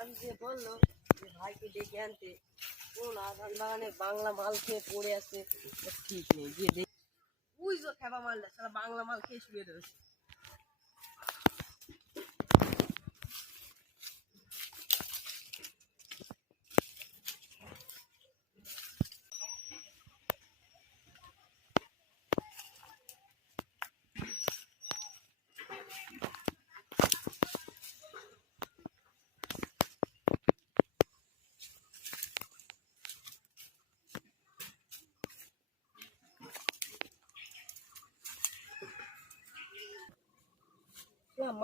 আমি যে বললো যে ভাইকে ডেকে আনতে, কোন আধান বাগানে বাংলা মাল খেয়ে পড়ে আছে, ঠিক নেই। গিয়ে দেখি বুঝলো খেবা মালটা সারা বাংলা মাল খেয়ে শুয়ে রয়েছে।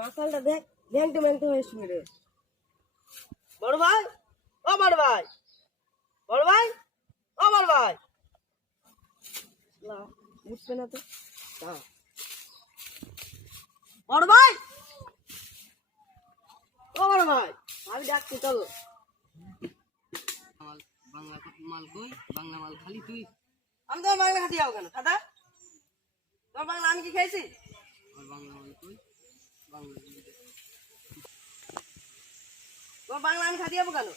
মাথালটা দেখ, ল্যাংটে ম্যাংটে হয়ে শুয়ে রয়েছে। বড় ভাই, ও বড় ভাই, বড় ভাই, ও বড় ভাই, উঠবে না তো। বড় ভাই, ও বড় ভাই, আমি ডাকছি চলো। বাংলা মাল কই? বাংলা মাল খালি তুই। আমি তোমার বাংলা খাতে যাবো কেন দাদা? তোমার বাংলা আমি কি খেয়েছি? বাংলা মাল কই? বাংলা তোমার বাংলা আমি খাতে যাবো কেন?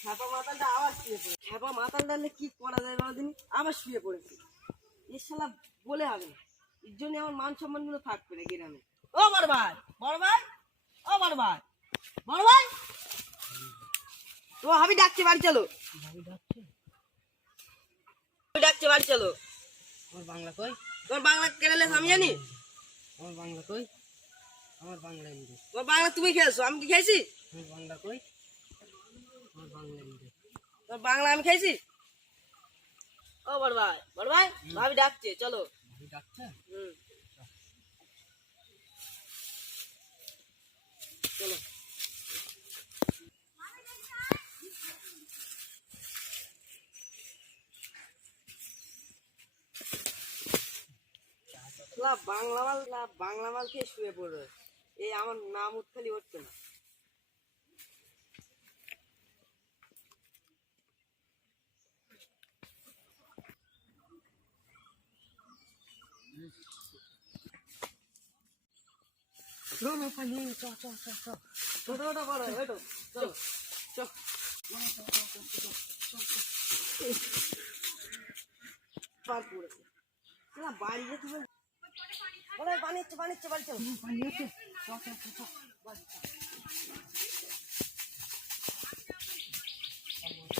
খেপা মাতালটা আবার শুয়ে পড়ে। খেপা মাতালটা কি করা যায় বলো দিন? আবার শুয়ে পড়েছে। এর শালা বলে হবে না, এর জন্য আমার মান সম্মান গুলো থাকবে না গ্রামে। ও বড় ভাই, বড় ভাই, ও বড় ভাই, বড় ভাই, তো আমি ডাকছি বাড়ি চলো। ডাকছে বাড়ি চলো। আমার বাংলা কই? তোমার বাংলা কেড়ে আমি জানি। আমার বাংলা কই? আমার বাংলা ইংরেজি। তোমার বাংলা তুমি খেয়েছো, আমি কি খেয়েছি? আমার বাংলা কই? আমার বাংলা ইংরেজি। তোমার বাংলা আমি খেয়েছি? ও বড় ভাই, বড় ভাই, ভাবি ডাকছে চলো। ভাবি ডাকছে? চলো। বাংলা মাল খেয়ে শুয়ে পড়বে। এই আমার নাম উৎখালি হচ্ছে না। বাড়ি যেতে পানি হচ্ছে বাড়ি চল।